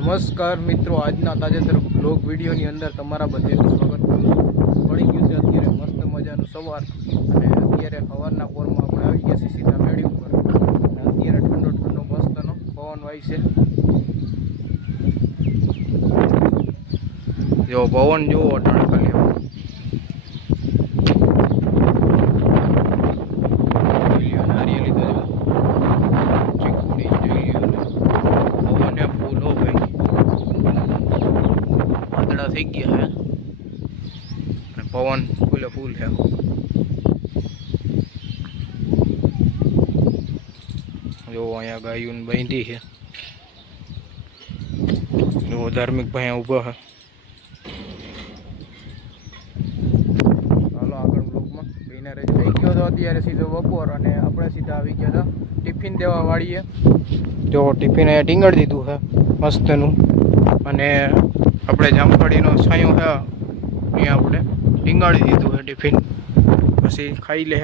નમસ્કાર મિત્રો, આજના તાજેતર બ્લોગ વિડીયોની અંદર તમારા બધાનું સ્વાગત કરું છું. પડી ગયું છે અત્યારે મસ્ત મજાનું સવાર અને અત્યારે સવારના પોરમાં આપણે આવી ગયા છીએ સીધા મેળી ઉપર. અને અત્યારે ઠંડો ઠંડો મસ્તનો પવન વાય છે. જો પવન જુઓ અટાણે ખાલી નારિયેલી તો ચીકુડી જોઈ પવને ફૂલો ભાઈ વાદળા થઈ ગયા હે અને પવન ફૂલે ફૂલ છે. જો અહીંયા ગાયું બાંધી છે. જો ધાર્મિક ભાઈ ઊભા છે. ચાલો આગળ બ્લોગમાં બેના રહી થઈ ગયો હતો અત્યારે સીધો બપોર અને આપણે સીધા આવી ગયા હતા ટિફિન દેવા વાળીએ. જો ટિફિન અહીંયા ટીંગળ દીધું છે મસ્તનું અને આપણે જામફળીનો છાંયો છે અહીંયા આપણે ટીંગાળી દીધું છે ટિફિન. પછી ખાઈ લે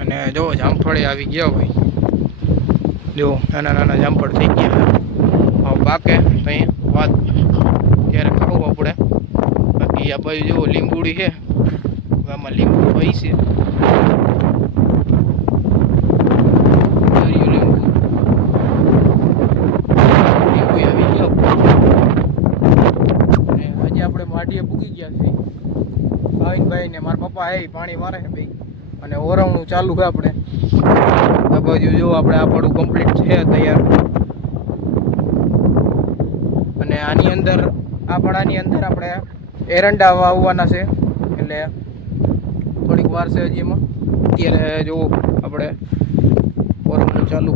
અને જો જામફળી આવી ગયા ભાઈ. જો નાના નાના જામફળ થઈ ગયા હવે પાકે તો અહીંયા વાત ત્યારે ખાવું આપણે. બાકી આ બાજુ જો લીંબુડી છે, આમાં લીંબુ હોય છે. આપણે માટીએ પૂગી ગયા છે ભાઈ ને મારા પપ્પા એ પાણી મારે છે ભાઈ અને ઓરવણું ચાલુ છે. આપણે આ બાજુ જો આપણે આ પડું કમ્પ્લીટ છે તૈયાર અને આની અંદર આ પડાની અંદર આપણે એરંડા વાવવાના છે એટલે થોડીક વાર છે હજી એમાં. અત્યારે જો આપણે ઓરવણું ચાલુ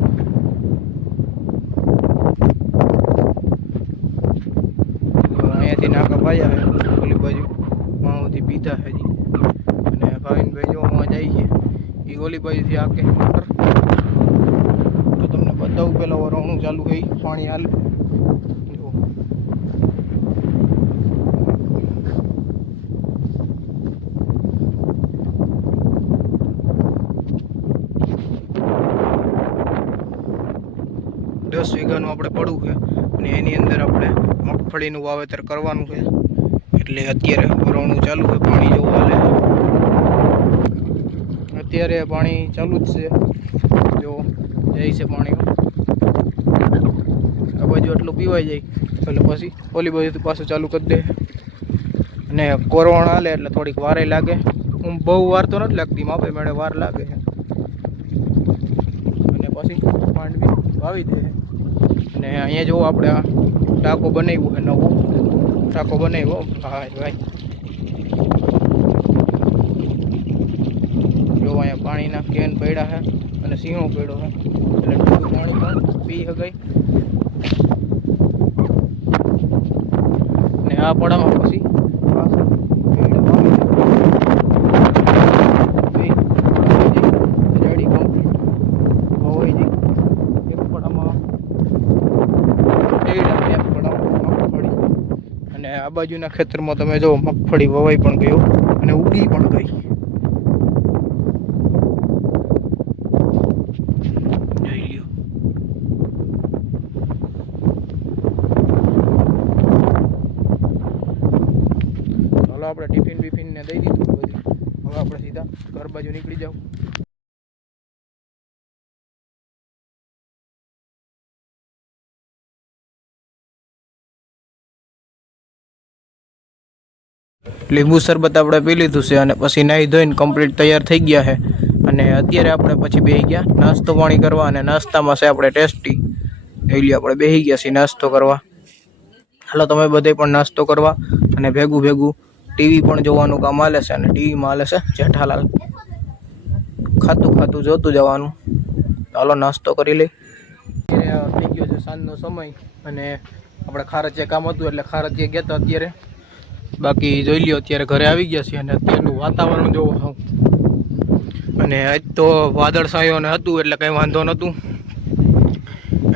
અહીંયાથી નાકા પાયા છે ઓલી બાજુ સુધી પીધા છે હજી અને ભાવિનભાઈ જો માં જાય છે એ ઓલી બાજુથી આકે મોટર. તો તમને બતાવું પેલા વરવણું ચાલુ છે પાણી હાલ. જો દસ વીઘાનું આપણે પડવું છે અને એની અંદર આપણે મગફળીનું વાવેતર કરવાનું છે એટલે અત્યારે વરવણું ચાલુ છે. પાણી જોવા હાલે અત્યારે પાણી ચાલુ જ છે. જો જાય છે પાણી આ બાજુ એટલું પીવાઈ જાય એટલે પછી ઓલી બાજુ પાછું ચાલુ કરી દે અને કોરવણ હાલે એટલે થોડીક વારે લાગે. હું બહુ વાર તો નથી લાગતી, માપે મેળે વાર લાગે અને પછી માંડવી વાવી દે. અને અહીંયા જો આપણે આ ટાંકો બનાવ્યું છે, નવો ટાંકો બનાવ્યો. હા ભાઈ જો અહીંયા પાણીના કેન પડ્યા છે અને સિંહો પડ્યો છે એટલે ઠંડુ પાણી પણ પી શકાય. ને આ પડામાં પછી આ બાજુના ખેતરમાં તમે જો મગફળી વવાઈ પણ ગયો અને ઉગી પણ ગઈ. જોઈ લ્યો ચાલો આપણે ટિફિન બિફિનને દઈ દીધું બધું. હવે આપણે સીધા ઘર બાજુ નીકળી જાવ. લીંબુ શરબત આપણે પી લીધું છે અને પછી નાહી ધોઈને કમ્પ્લીટ તૈયાર થઈ ગયા છે અને અત્યારે આપણે પછી બેસી ગયા નાસ્તો પાણી કરવા. અને નાસ્તામાં છે આપણે ટેસ્ટી એટલે આપણે બેસી ગયા છીએ નાસ્તો કરવા. હાલો તમે બધે પણ નાસ્તો કરવા અને ભેગું ભેગું ટીવી પણ જોવાનું કામ હાલે છે અને ટીવીમાં હાલે છે જેઠાલાલ. ખાતું ખાતું જોતું જવાનું. હાલો નાસ્તો કરી લઈ. થઈ ગયો છે સાંજનો સમય અને આપણે ખારચિયા કામ હતું એટલે ખારચિયા ગયા હતા અત્યારે. બાકી જોઈ લ્યો અત્યારે ઘરે આવી ગયા છીએ અને અત્યારનું વાતાવરણ જોવું હું. અને આજ તો વાદળછાયો ને હતું એટલે કંઈ વાંધો નહોતું.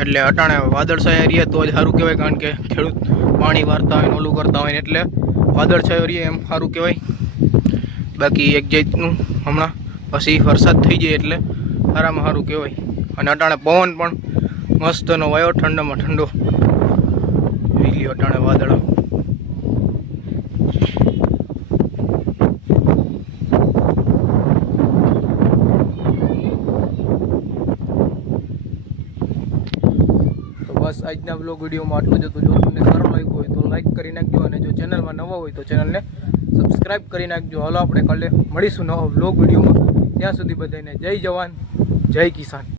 એટલે અટાણે વાદળછાયા રહીએ તો જ સારું કહેવાય, કારણ કે ખેડૂત પાણી વારતા હોય ને ઓલું કરતા હોય ને એટલે વાદળછાયો રહીએ એમ સારું કહેવાય. બાકી એક જાતનું હમણાં પછી વરસાદ થઈ જાય એટલે સારામાં સારું કહેવાય. અને અટાણે પવન પણ મસ્તનો વાયો ઠંડામાં ઠંડો. આવી અટાણે વાદળા. બસ આજના બ્લોગ વિડીયોમાં આટલું જ હતું. જો તમને સારો લાગ્યો હોય તો લાઈક કરી નાખજો, અને જો ચેનલમાં નવા હોય તો ચેનલને સબસ્ક્રાઈબ કરી નાખજો. હાલો આપણે કાલે મળીશું નવા બ્લોગ વિડીયોમાં. ત્યાં સુધી બધાને જય જવાન, જય કિસાન.